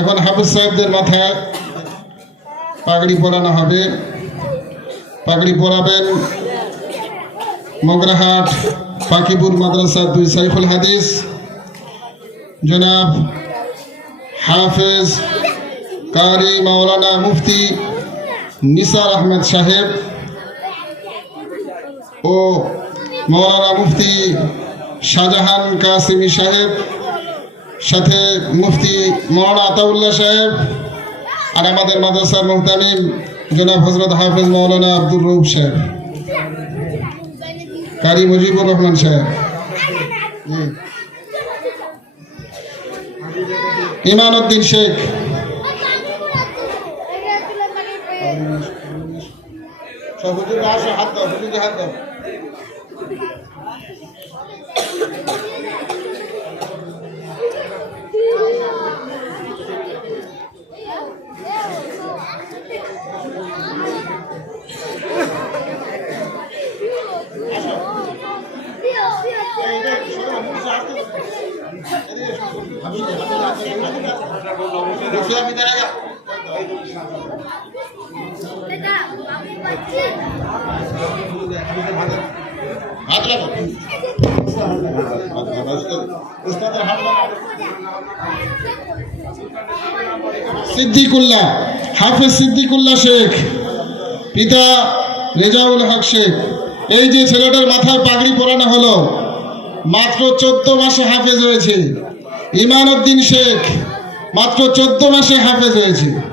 এখন হাফিজ সাহেবদের মাথায় পাগড়ি পরানো হবে। পাগড়ি পরাবেন মগরাহাট পাকিপুর মাদ্রাসা দুই সাইফুল হাদিস। জনাব হাফেজ কারি মাওলানা মুফতি নিসার আহমেদ সাহেব ও মৌলানা মুফতি শাহজাহান কাসিমি সাহেব সাথে মুফতি মৌলানা আতাউল্লাহ সাহেব আর আমাদের মাদ্রাসার মোহতামিম জনাব হজরত হাফেজ মৌলানা আব্দুর রৌফ সাহেব। কারি মুজিবুর রহমান সাহেব। ইমান উদ্দিন শেখ। হাত দাও হাত দাও। মুখিয়া বিদায় সিদ্দিকুল্লাহ, হাফেজ সিদ্দিকুল্লাহ শেখ, পিতা রেজাউল হক শেখ। এই যে ছেলেটার মাথায় পাগড়ি পরানো হলো, মাত্র চোদ্দ মাসে হাফেজ হয়েছে। ইমান উদ্দিন শেখ, মাত্র চোদ্দ মাসে হাফেজ হয়েছে এই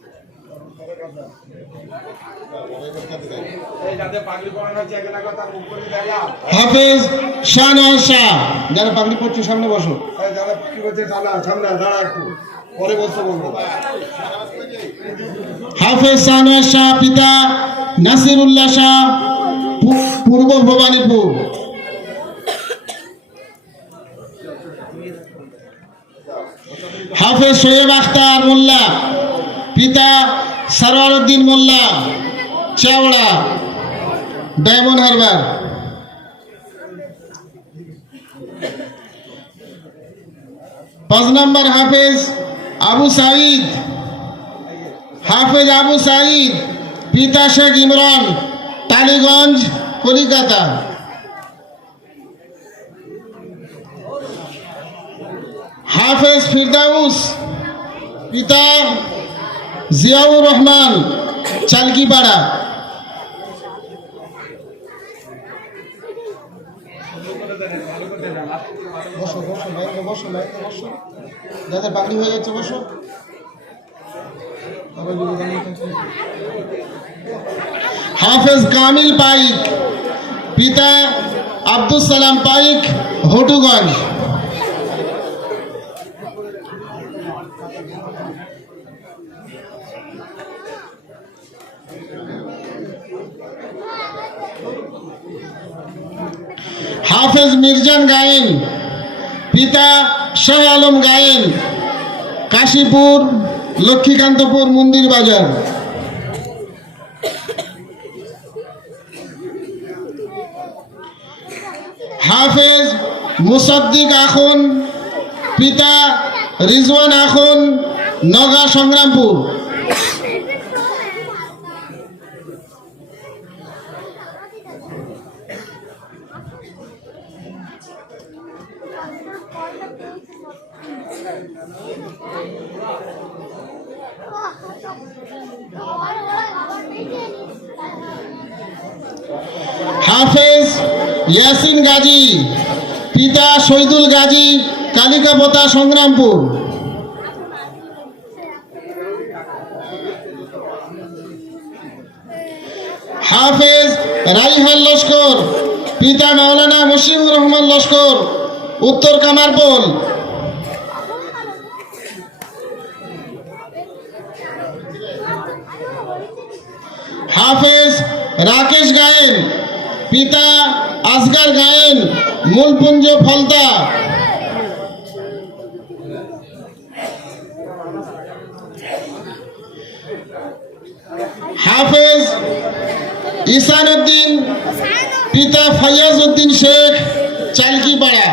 যাদের পাগড়ি পরানো হচ্ছে একে লাগা তার মুখ করে দেখা হাফেজ শাহনওয়াজ শাহ। যারা পাগড়ি পড়ছে সামনে বসো। যারা পাগড়ি করছে সামনে দাঁড়া একটু পরে বসতে বলব হাফেজ শাহনওয়াজ শাহ, পিতা নাসিরুল্লাহ শাহ পূর্ব ভবানীপুর। হাফেজ শোয়েব আখতার মোল্লা, পিতা সরওয়ার উদ্দিন মোল্লা, চাওড়া, ডায়মন্ড হারবার। পাঁচ নম্বর হাফেজ আবু সাঈদ, হাফেজ আবু সাঈদ, পিতা শেখ ইমরান, টালিগঞ্জ, কলিকাতা। হাফেজ ফিরদাউস, পিতা জিয়াউর রহমান, চালকিপাড়া। বসো হয়ে যাচ্ছে, বসো। হাফেজ কামিল পাইক, পিতা আব্দুল সালাম পাইক, হটুগঞ্জ। হাফেজ মির্জান গায়েন, পিতা শাহ আলম গায়েন, কাশীপুর, লক্ষ্মীকান্তপুর, মন্দির বাজার। হাফেজ মুসাদ্দিক আখন, পিতা রিজওয়ান আখন, নগা সংগ্রামপুর। হাফেজ ইয়াসিন গাজী, পিতা শহীদুল গাজী কালিকাপতা সংগ্রামপুর। হাফেজ রাইহান লস্কর, পিতা মাওলানা মুশিউর রহমান লস্কর, উত্তর কামারপোল। হাফেজ রাকেশ গায়েন, পিতা আসগার গায়েন, মূলপুঞ্জ ফলতা। হাফেজ ইসান উদ্দিন পিতা ফয়াজ উদ্দিন শেখ, চালকিপাড়া।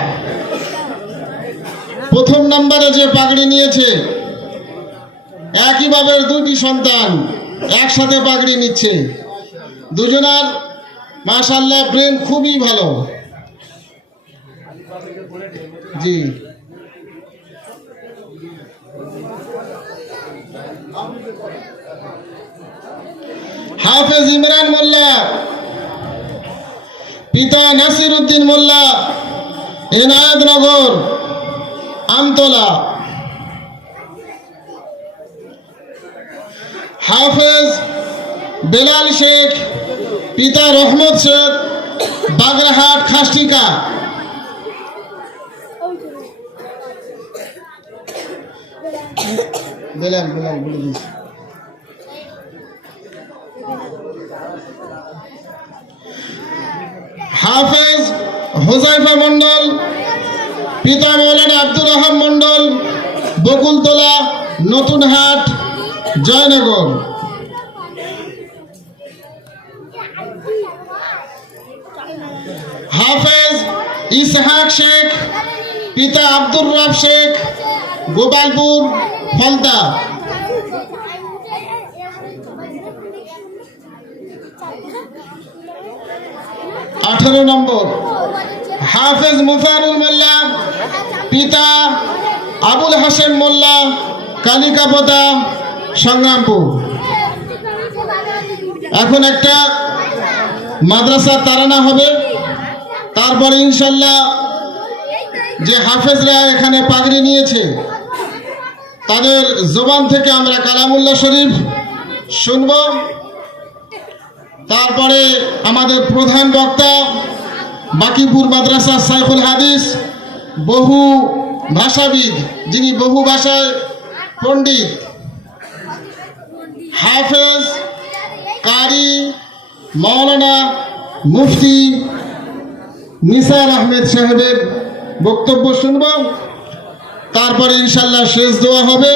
প্রথম নম্বরে যে পাগড়ি নিয়েছে একই বাবের দুটি সন্তান একসাথে পাগড়ি নিচ্ছে। দুজনার মাশাল্লাহ ব্রেন খুবই ভালো। জি। হাফেজ ইমরান মোল্লা, পিতা নাসির উদ্দিন মোল্লা এনায়তনগর আমতলা। হাফেজ বেলাল শেখ, পিতা রহমত শেখ, বাগরাহাট খাস্টিকা। হাফেজ হোজাইফা মন্ডল পিতা মৌলানা আব্দুর রহমান মন্ডল বকুলতলা, নতুনহাট জয়নগর। হাফেজ ইসহাক শেখ, পিতা আব্দুর রাব শেখ, গোপালপুর ফলতা আঠারো নম্বর। হাফেজ মুফারুল মোল্লা, পিতা আবুল হাসেম মোল্লা, কালিকাপদা সংগ্রামপুর এখন একটা মাদ্রাসা তারানা হবে। তারপরে ইনশাল্লাহ যে হাফেজরা এখানে পাগড়ি নিয়েছে, তাদের জোবান থেকে আমরা কালামুল্লাহ শরীফ শুনব। তারপরে আমাদের প্রধান বক্তা বাকিপুর মাদ্রাসা সাইফুল হাদিস, বহু ভাষাবিদ, যিনি বহু ভাষায় পণ্ডিত। হাফেজ কারি মৌলানা মুফতি নিসার আহমেদ সাহেবের বক্তব্য শুনব। তারপরে ইনশাল্লাহ শেষ দেওয়া হবে।